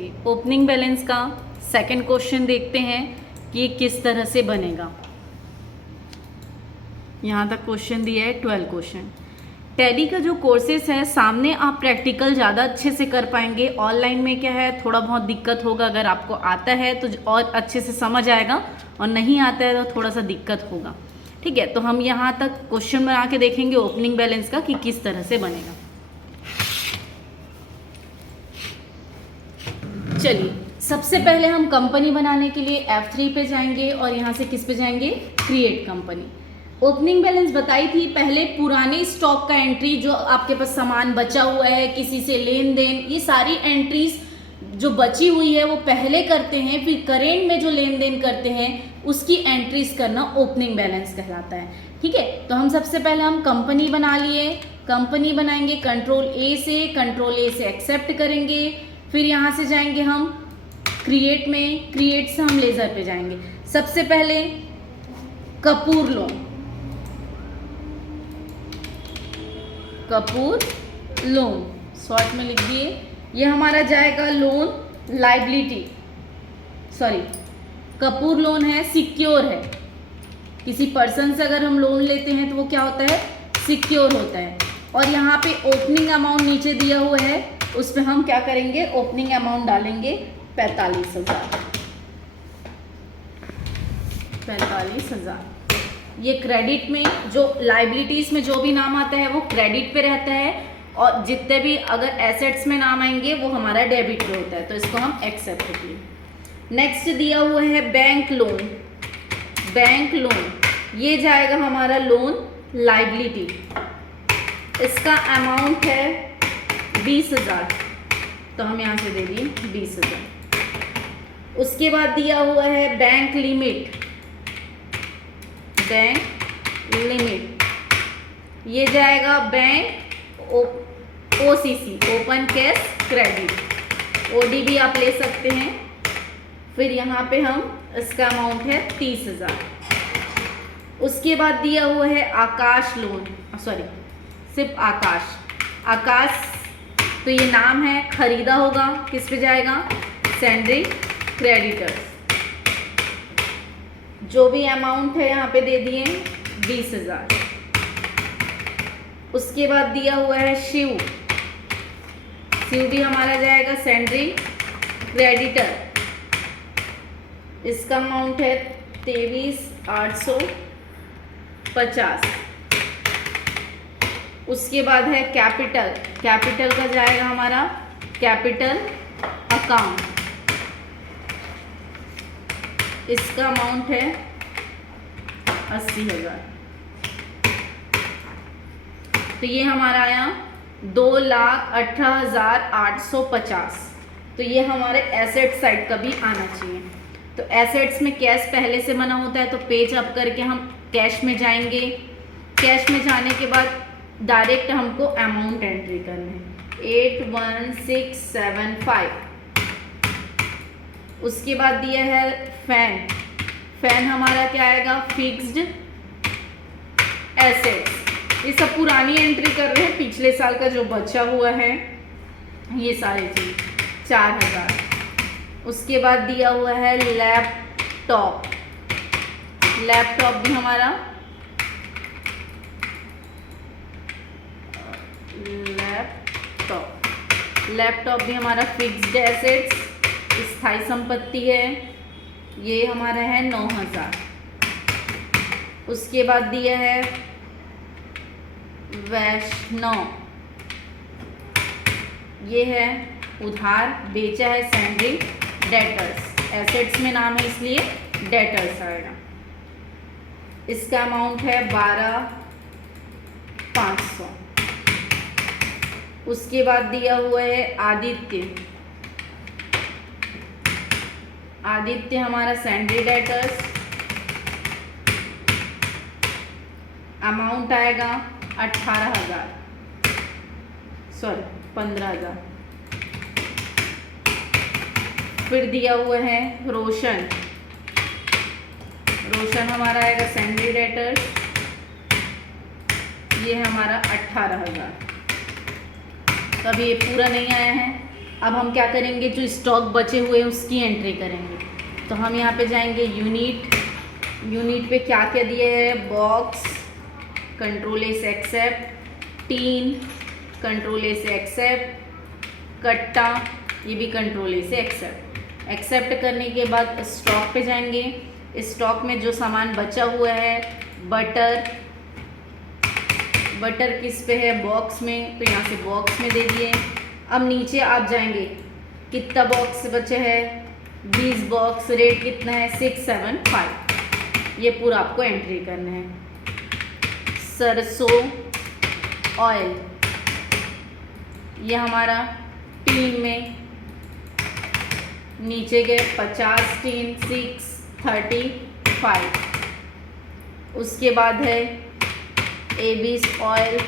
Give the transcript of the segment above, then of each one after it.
चलिए opening balance का second question देखते हैं कि किस तरह से बनेगा। यहाँ तक क्वेश्चन दिया है 12 क्वेश्चन। टैली का जो कोर्सेस है सामने आप प्रैक्टिकल ज़्यादा अच्छे से कर पाएंगे, ऑनलाइन में क्या है थोड़ा बहुत दिक्कत होगा। अगर आपको आता है तो और अच्छे से समझ आएगा और नहीं आता है तो थोड़ा सा दिक्कत होगा। ठीक है, तो हम यहाँ तक क्वेश्चन बना के देखेंगे ओपनिंग बैलेंस का कि किस तरह से बनेगा। चलिए सबसे पहले हम कंपनी बनाने के लिए F3 पे जाएंगे और यहाँ से किस पे जाएंगे, क्रिएट कंपनी। ओपनिंग बैलेंस बताई थी पहले, पुराने स्टॉक का एंट्री जो आपके पास सामान बचा हुआ है, किसी से लेन देन, ये सारी एंट्रीज जो बची हुई है वो पहले करते हैं, फिर करेंट में जो लेन देन करते हैं उसकी एंट्रीज करना ओपनिंग बैलेंस कहलाता है। ठीक है, तो हम सबसे पहले हम कंपनी बना लिए, कंपनी बनाएंगे कंट्रोल ए से एक्सेप्ट करेंगे, फिर यहाँ से जाएंगे हम क्रिएट में, क्रिएट से हम लेजर पे जाएंगे। सबसे पहले कपूर लोन शॉर्ट में लिख दिए, ये हमारा जाएगा loan liability, sorry Kapoor loan है, सिक्योर है। किसी पर्सन से अगर हम लोन लेते हैं तो वो क्या होता है, सिक्योर होता है। और यहाँ पे ओपनिंग अमाउंट नीचे दिया हुआ है, उस पर हम क्या करेंगे, ओपनिंग अमाउंट डालेंगे 45,000। ये क्रेडिट में जो लाइबिलिटीज में जो भी नाम आता है वो क्रेडिट पे रहता है, और जितने भी अगर एसेट्स में नाम आएंगे वो हमारा डेबिट पे होता है, तो इसको हम एक्सेप्ट किए। नेक्स्ट दिया हुआ है बैंक लोन, ये जाएगा हमारा लोन लाइबिलिटी, इसका अमाउंट है 20,000, तो हम यहाँ से दे दिए 20,000। उसके बाद दिया हुआ है बैंक लिमिट, ये जाएगा bank OCC, open cash credit, ODB आप ले सकते हैं। फिर यहाँ पे हम इसका अमाउंट है 30,000। उसके बाद दिया हुआ है आकाश लोन, सॉरी सिर्फ आकाश, तो ये नाम है, खरीदा होगा, किस पे जाएगा, सैंडरी क्रेडिटर्स, जो भी अमाउंट है यहाँ पे दे दिए 20,000। उसके बाद दिया हुआ है शिव भी हमारा जाएगा सैंडरी क्रेडिटर, इसका अमाउंट है 23,850। उसके बाद है कैपिटल का जाएगा हमारा कैपिटल अकाउंट, इसका अमाउंट है 80,000। तो ये हमारा आया 2,18,850। तो ये हमारे एसेट साइड का भी आना चाहिए। तो एसेट्स में कैश पहले से बना होता है, तो पेज अप करके हम कैश में जाएंगे। कैश में जाने के बाद डायरेक्ट हमको अमाउंट एंट्री करना है 81675। उसके बाद दिया है फैन हमारा क्या आएगा, फिक्स्ड एसेट्स, ये सब पुरानी एंट्री कर रहे हैं, पिछले साल का जो बचा हुआ है ये सारी चीज 4,000। उसके बाद दिया हुआ है लैपटॉप भी हमारा लैपटॉप भी हमारा फिक्स्ड एसेट्स, स्थायी संपत्ति है, ये हमारा है 9,000। उसके बाद दिया है वैष्णव, ये है उधार, बेचा है सैंडरी डेटर्स, एसेट्स में नाम है इसलिए डेटर्स आएगा, इसका अमाउंट है 12,500। उसके बाद दिया हुआ है आदित्य हमारा सैंडरी डेटर्स, अमाउंट आएगा 15,000। फिर दिया हुआ है रोशन हमारा आएगा सैंडरी डेटर्स, ये हमारा 18,000। तो अभी ये पूरा नहीं आया है, अब हम क्या करेंगे, जो स्टॉक बचे हुए हैं उसकी एंट्री करेंगे। तो हम यहाँ पे जाएंगे यूनिट पे क्या क्या दिए है, box, control S accept, tin, control S accept, कट्टा, ये भी कंट्रोल एस एक्सेप्ट करने के बाद स्टॉक पे जाएंगे। स्टॉक में जो सामान बचा हुआ है, बटर किस पे है, बॉक्स में, तो यहाँ से बॉक्स में दे दिए। अब नीचे आप जाएंगे, कितना बॉक्स बचे है, 20 बॉक्स, रेट कितना है 675, ये पूरा आपको एंट्री करना है। सरसों ऑयल, ये हमारा टीन में नीचे गए 50 टीन 635। उसके बाद है एबिस ऑयल,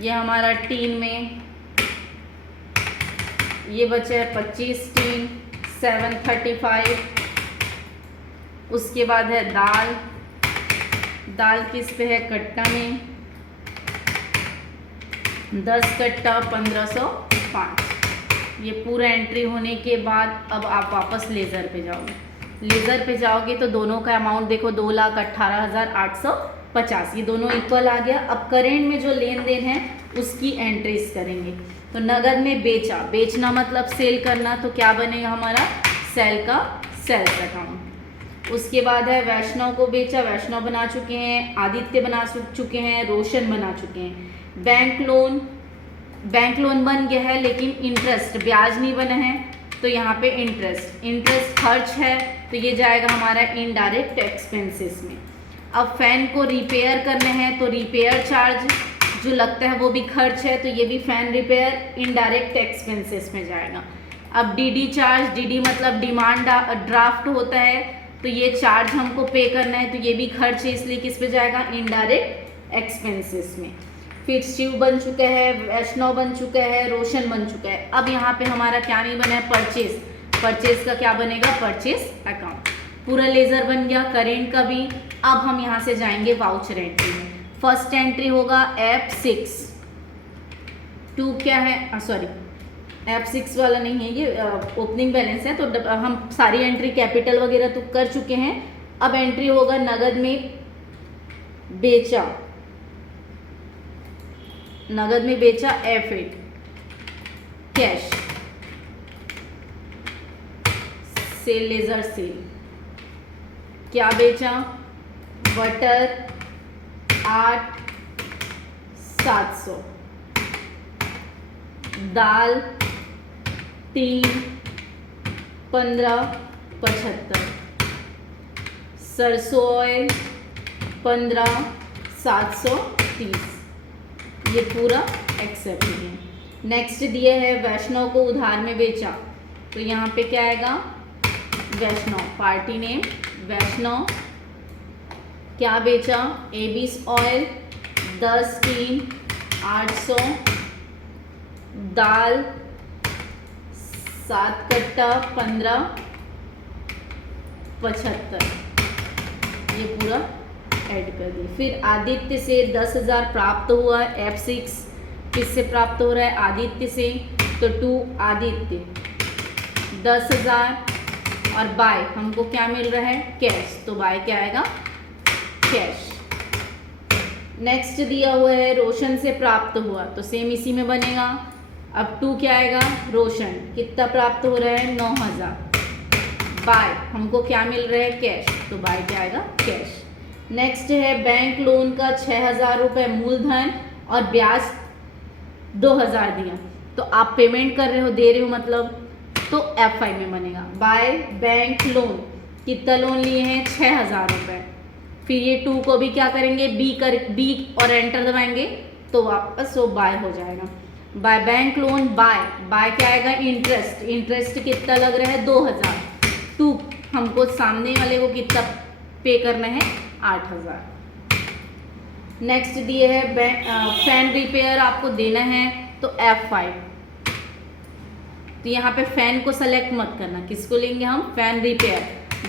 ये हमारा टीन में ये बचे है 25 टीन 735। उसके बाद है दाल किस पे है, कट्टा में 10 कट्टा 1505। ये पूरा एंट्री होने के बाद अब आप वापस लेज़र पे जाओगे तो दोनों का अमाउंट देखो 2,18,850, ये दोनों इक्वल आ गया। अब करेंट में जो लेन देन है उसकी एंट्रीज करेंगे। तो नगद में बेचना मतलब सेल करना, तो क्या बनेगा हमारा, सेल का सेल्स अकाउंट। उसके बाद है वैष्णव को बेचा, वैष्णव बना चुके हैं, आदित्य बना चुके हैं, रोशन बना चुके हैं। बैंक लोन बन गया है लेकिन इंटरेस्ट ब्याज नहीं बना है, तो यहाँ पे इंटरेस्ट खर्च है, तो ये जाएगा हमारा इनडायरेक्ट एक्सपेंसेस में। अब फैन को रिपेयर करने हैं तो रिपेयर चार्ज जो लगता है वो भी खर्च है, तो ये भी फैन रिपेयर इनडायरेक्ट एक्सपेंसेस में जाएगा। अब डीडी चार्ज, डीडी मतलब डिमांड ड्राफ्ट होता है, तो ये चार्ज हमको पे करना है, तो ये भी खर्च है, इसलिए किस पे जाएगा, इनडायरेक्ट एक्सपेंसेस में। फिर शिव बन चुका है, वैष्णव बन चुका है, रोशन बन चुका है। अब यहाँ पे हमारा क्या नहीं बना है, परचेज का क्या बनेगा, परचेज अकाउंट। पूरा लेजर बन गया, करेंट का भी। अब हम यहाँ से जाएंगे वाउचर एंट्री में। फर्स्ट एंट्री होगा F6, 2 क्या है, सॉरी F6 वाला नहीं है, ये ओपनिंग बैलेंस है, तो हम सारी एंट्री कैपिटल वगैरह तो कर चुके हैं। अब एंट्री होगा नगद में बेचा, F8, cash, cell laser cell, क्या बेचा, बटर 8,700, दाल 3,15,75, सरसों ऑयल 15,730, ये पूरा एक्सेप्ट है। नेक्स्ट दिए है वैष्णव को उधार में बेचा, तो यहाँ पे क्या आएगा, वैष्णव, पार्टी नेम वैष्णव, क्या बेचा, एबिस ऑयल 10 टीन 800, दाल 7 कट्टा 15,75, ये पूरा ऐड कर दी। फिर आदित्य से 10,000 प्राप्त हुआ, F6 किससे प्राप्त हो रहा है, आदित्य से, तो 2 आदित्य 10,000, और बाय हमको क्या मिल रहा है, कैश, तो बाय क्या आएगा, कैश। नेक्स्ट दिया हुआ है रोशन से प्राप्त हुआ, तो सेम इसी में बनेगा। अब 2 क्या आएगा, रोशन कितना प्राप्त हो रहा है, 9,000, बाय हमको क्या मिल रहा है, कैश, तो बाय क्या आएगा, कैश। नेक्स्ट है बैंक लोन का 6,000 रुपये मूलधन और ब्याज 2,000 दिया, तो आप पेमेंट कर रहे हो, दे रहे हो मतलब, तो F5 में बनेगा। बाय बैंक लोन, कितना लोन लिए हैं, 6,000 रुपये। फिर ये 2 को भी क्या करेंगे, बी और एंटर दबाएंगे, तो वापस वो बाय हो जाएगा। बाय बैंक लोन, बाय क्या आएगा, इंटरेस्ट कितना लग रहा है, 2,000। 2 हमको सामने वाले को कितना पे करना है, 8,000। नेक्स्ट दिए है फैन रिपेयर आपको देना है, तो F5। तो यहाँ पे फैन को सेलेक्ट मत करना, किसको लेंगे हम, fan repair,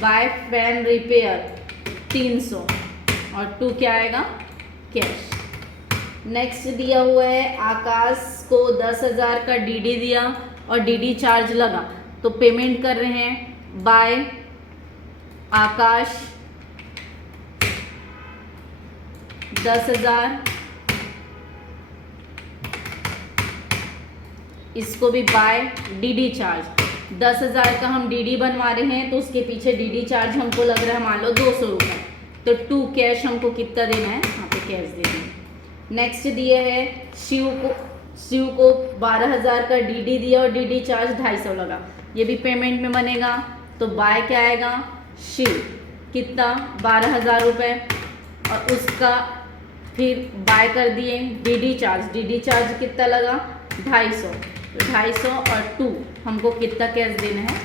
by fan repair 300, और 2 क्या आएगा, कैश। नेक्स्ट दिया हुआ है आकाश को 10,000 का डीडी दिया और डीडी चार्ज लगा, तो पेमेंट कर रहे हैं बाय आकाश 10,000, इसको भी बाय डीडी चार्ज। 10,000 का हम डीडी बनवा रहे हैं तो उसके पीछे डीडी चार्ज हमको लग रहा है मान लो 200 रुपये, तो 2 कैश हमको कितना देना है, यहाँ पे कैश दे देंगे। नेक्स्ट दिए है शिव को 12,000 का डीडी दिया और डीडी चार्ज 250 लगा, ये भी पेमेंट में बनेगा, तो बाय क्या आएगा शिव कितना 12,000 रुपये, और उसका फिर बाय कर दिए डीडी चार्ज कितना लगा 250, तो 250 और 2 हमको कितना कैश देना है,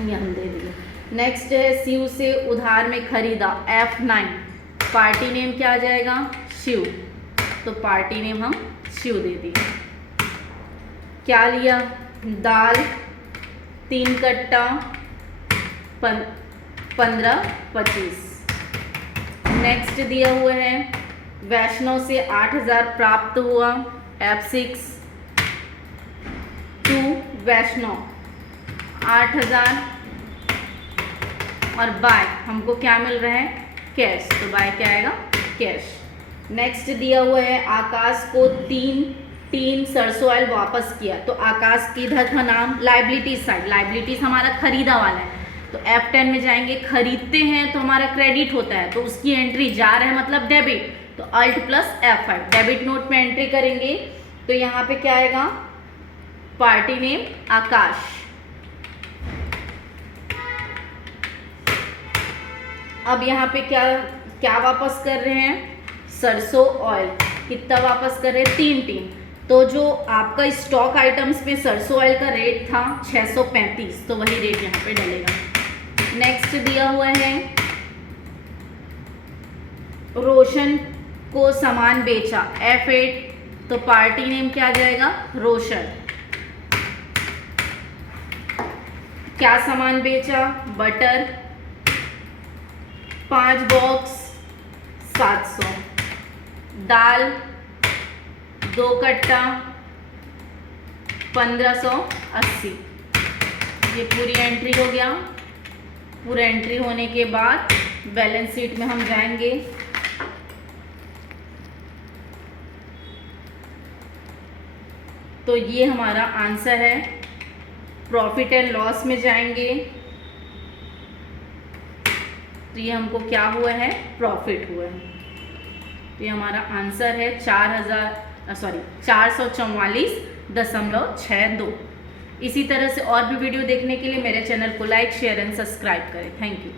ये हम दे दिए। नेक्स्ट है शिव से उधार में खरीदा F9, पार्टी नेम क्या आ जाएगा शिव, तो पार्टी नेम हम शिव दे दिए। क्या लिया दाल 3 कट्टा 15-25। नेक्स्ट दिया हुआ है वैष्णव से 8,000 प्राप्त हुआ F6 टू वैष्णव 8,000 और बाय हमको क्या मिल रहा है कैश, तो बाय क्या आएगा कैश। नेक्स्ट दिया हुआ है आकाश को 3 सरसों ऑयल वापस किया, तो आकाश किधर था नाम लाइबिलिटी साइड, लाइबिलिटीज हमारा खरीदा वाला है, तो F10 में जाएंगे, खरीदते हैं तो हमारा क्रेडिट होता है, तो उसकी एंट्री जा रहा है मतलब डेबिट, तो Alt plus F5 debit note में एंट्री करेंगे, तो यहाँ पे क्या आएगा पार्टी नेम आकाश। अब यहाँ पे क्या वापस कर रहे हैं सरसों ऑयल, कितना वापस कर रहे हैं 3, तो जो आपका स्टॉक आइटम्स में सरसों ऑयल का रेट था 635, तो वही रेट यहाँ पे डलेगा। नेक्स्ट दिया हुआ है रोशन को सामान बेचा F8, तो पार्टी नेम क्या आ जाएगा रोशन, क्या सामान बेचा बटर 5 बॉक्स 700, दाल 2 कट्टा 1580, ये पूरी एंट्री हो गया। पूरा एंट्री होने के बाद बैलेंस शीट में हम जाएंगे, तो ये हमारा आंसर है। प्रॉफिट एंड लॉस में जाएंगे तो ये हमको क्या हुआ है प्रॉफिट हुआ है, तो ये हमारा आंसर है 444.62। इसी तरह से और भी वीडियो देखने के लिए मेरे चैनल को लाइक शेयर एंड सब्सक्राइब करें। Thank you.